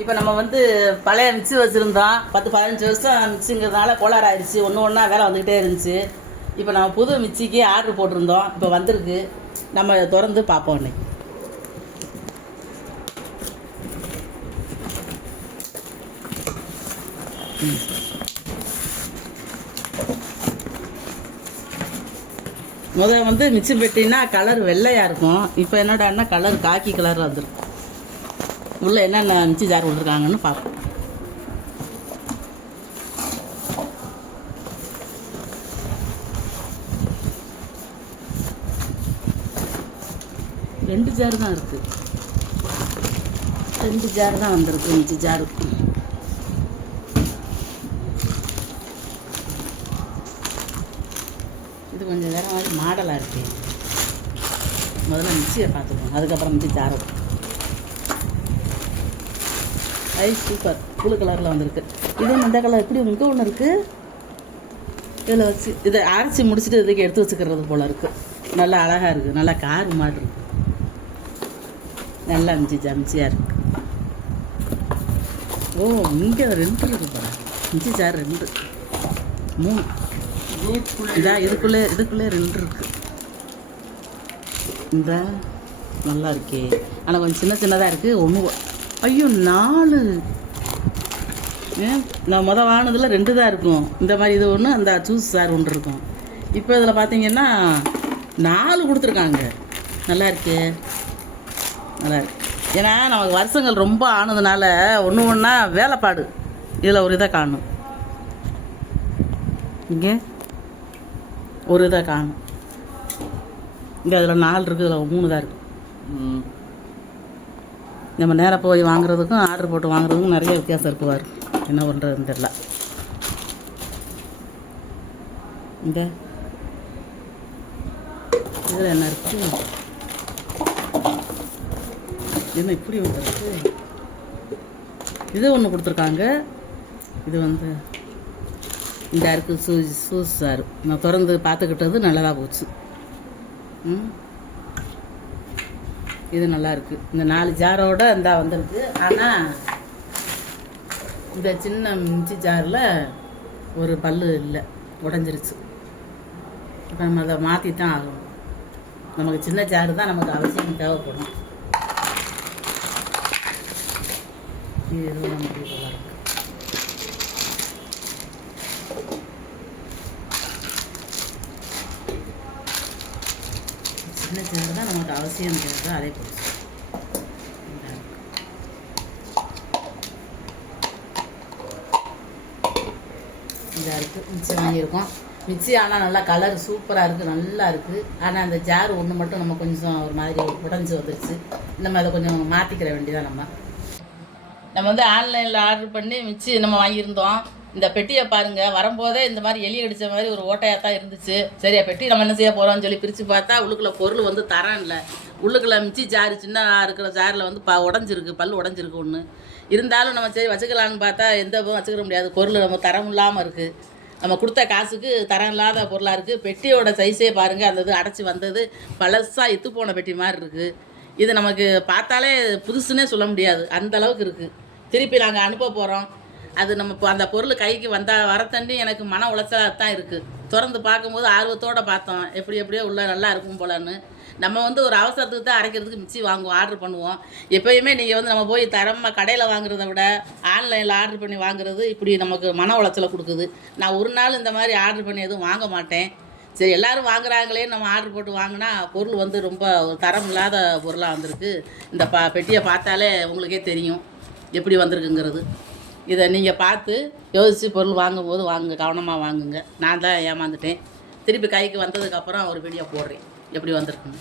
இப்போ நம்ம வந்து பழைய மிக்ஸி வச்சுருந்தோம் 10-15 வருஷம் மிக்ஸிங்கிறதுனால கோளாறு ஆயிடுச்சு. ஒன்றா வேலை வந்துக்கிட்டே இருந்துச்சு. இப்போ நம்ம புது மிக்ஸிக்கு ஆர்டர் போட்டிருந்தோம். இப்போ வந்திருக்கு. நம்ம திறந்து பார்ப்போம் இன்னைக்கு. முதல்ல வந்து மிக்ஸி பெட்டினா கலர் வெள்ளையாக இருக்கும். இப்போ என்னடான்னா கலர் காக்கி கலர் வந்துடும். உள்ளே என்னென்ன மிக்ஸி ஜார் விட்டுருக்காங்கன்னு பார்ப்போம். ரெண்டு ஜார் தான் இருக்குது. 2 ஜார் தான் வந்திருக்கு மிக்ஸி ஜாரு. இது கொஞ்சம் வேறு மாதிரி மாடலாக இருக்குது. முதல்ல மிக்சியை பார்த்துக்கோங்க, அதுக்கப்புறம் மிக்ஸி ஜாரை. சூப்பர், ப்ளூ கலரில் வந்திருக்கு. இதுவும் இந்த கலர் எப்படி இங்கே ஒன்று இருக்குது. இதில் வச்சு இதை அரைச்சி முடிச்சுட்டு இதுக்கு எடுத்து வச்சுக்கிறது போல் இருக்குது. நல்லா அழகாக இருக்குது. நல்லா கார் மாதிரி இருக்குது. நல்லா மிக்சியாக இருக்குது. ஓ, இங்கே 2 இருக்குது போல. மிக்ஸி ஜார் 2 3 இதா இதுக்குள்ளே 2 இருக்குது. இந்த நல்லா இருக்கே. ஆனால் கொஞ்சம் சின்னதாக இருக்குது. ஒன்று ஐயோ 4. நான் வாங்கினதில் 2 தான் இருக்கும். இந்த மாதிரி இது ஒன்று, அந்த ஜூஸ் சார் ஒன்று இருக்கும். இப்போ இதில் பார்த்தீங்கன்னா 4 கொடுத்துருக்காங்க. நல்லா இருக்கு, நல்லா இருக்கு. ஏன்னா நமக்கு வருஷங்கள் ரொம்ப ஆனதுனால ஒன்றா வேலைப்பாடு. இதில் ஒரு இதை காணும், இங்கே ஒரு இதை காணும். இங்கே அதில் 4 இருக்குது, இதில் 3 தான் இருக்குது. நம்ம நேராக போய் வாங்குறதுக்கும் ஆர்டர் போட்டு வாங்குறதுக்கும் நிறைய வித்தியாசம் இருக்குவார். என்ன பண்ணுறதுன்னு தெரியல. இந்த இதில் என்ன இருக்குது, என்ன இப்படி வந்துருக்கு. இது ஒன்று கொடுத்துருக்காங்க. இது வந்து இந்த இருக்குது சூஸ் சார். நான் திறந்து பார்த்துக்கிட்டது நல்லதாக போச்சு. இது நல்லா இருக்குது. இந்த 4 ஜாரோட இந்த வந்திருக்கு. ஆனால் இந்த சின்ன மிக்ஸி ஜாரில் ஒரு பல்லு இல்லை, உடஞ்சிருச்சு. இப்போ நம்ம அதை மாற்றி தான் ஆகணும். நமக்கு சின்ன ஜாரு தான் நமக்கு அவசியம் தேவைப்படும். இது நமக்கு நல்லா இருக்கு. சின்ன ஜாரு தான் நமக்கு அவசியம் தேவை. அதே போல இதாக இருக்குது. மிக்ஸி வாங்கியிருக்கோம். மிக்ஸி ஆனால் நல்லா கலர் சூப்பராக இருக்குது, நல்லா இருக்குது. ஆனால் அந்த ஜார் ஒன்று மட்டும் நம்ம கொஞ்சம் ஒரு மாதிரி உடஞ்சி வந்துடுச்சு. நம்ம அதை கொஞ்சம் மாற்றிக்கிற வேண்டியதான். நம்ம வந்து ஆன்லைனில் ஆர்டர் பண்ணி மிக்ஸி நம்ம வாங்கியிருந்தோம். இந்த பெட்டியை பாருங்கள், வரும்போதே இந்த மாதிரி எலி அடித்த மாதிரி ஒரு ஓட்டையாக தான் இருந்துச்சு. சரியா பெட்டி நம்ம என்ன செய்ய போகிறோம்னு சொல்லி பிரித்து பார்த்தா உள்ளுக்குள்ளே பொருள் வந்து தரம் இல்லை. உள்ளுக்குள்ளே மிக்ஸி ஜாரு சின்ன இருக்கிற ஜாரில் வந்து உடஞ்சிருக்கு, பல் உடஞ்சிருக்கு ஒன்று. இருந்தாலும் நம்ம சரி வச்சுக்கலான்னு பார்த்தா எந்த வச்சுக்கிற முடியாது. பொருள் நம்ம தரம் இல்லாமல் இருக்குது. நம்ம கொடுத்த காசுக்கு தரம் இல்லாத பொருளாக இருக்குது. பெட்டியோட சைஸே பாருங்கள், அந்த இது அடைச்சி வந்தது பழசாக இத்து போன பெட்டி மாதிரி இருக்குது. இது நமக்கு பார்த்தாலே புதுசுன்னே சொல்ல முடியாது, அந்த அளவுக்கு இருக்குது. திருப்பி நாங்கள் அனுப்ப போகிறோம். அது நம்ம இப்போ அந்த பொருள் கைக்கு வரத்தண்டி எனக்கு மன உளைச்சலாக தான் இருக்குது. திறந்து பார்க்கும்போது ஆர்வத்தோடு பார்த்தோம், எப்படியோ உள்ள நல்லா இருக்கும் போலன்னு. நம்ம வந்து ஒரு அவசரத்துக்கு தான் அரைக்கிறதுக்கு மிக்ஸி வாங்குவோம், ஆர்டர் பண்ணுவோம். எப்போயுமே நீங்கள் வந்து நம்ம போய் தரமாக கடையில் வாங்குறத விட ஆன்லைனில் ஆர்டர் பண்ணி வாங்குறது இப்படி நமக்கு மன உளைச்சலை கொடுக்குது. நான் ஒரு நாள் இந்த மாதிரி ஆர்டர் பண்ணி எதுவும் வாங்க மாட்டேன். சரி எல்லோரும் வாங்குறாங்களே நம்ம ஆர்டர் போட்டு வாங்கினா பொருள் வந்து ரொம்ப தரம் இல்லாத பொருளாக வந்திருக்கு. இந்த பெட்டியை பார்த்தாலே உங்களுக்கே தெரியும் எப்படி வந்திருக்குங்கிறது. இதை நீங்கள் பார்த்து யோசித்து பொருள் வாங்கும்போது கவனமாக வாங்குங்க. நான் தான் ஏமாந்துட்டேன். திருப்பி கைக்கு வந்ததுக்கப்புறம் ஒரு வீடியோ போடுறேன் எப்படி வந்திருக்குன்னு.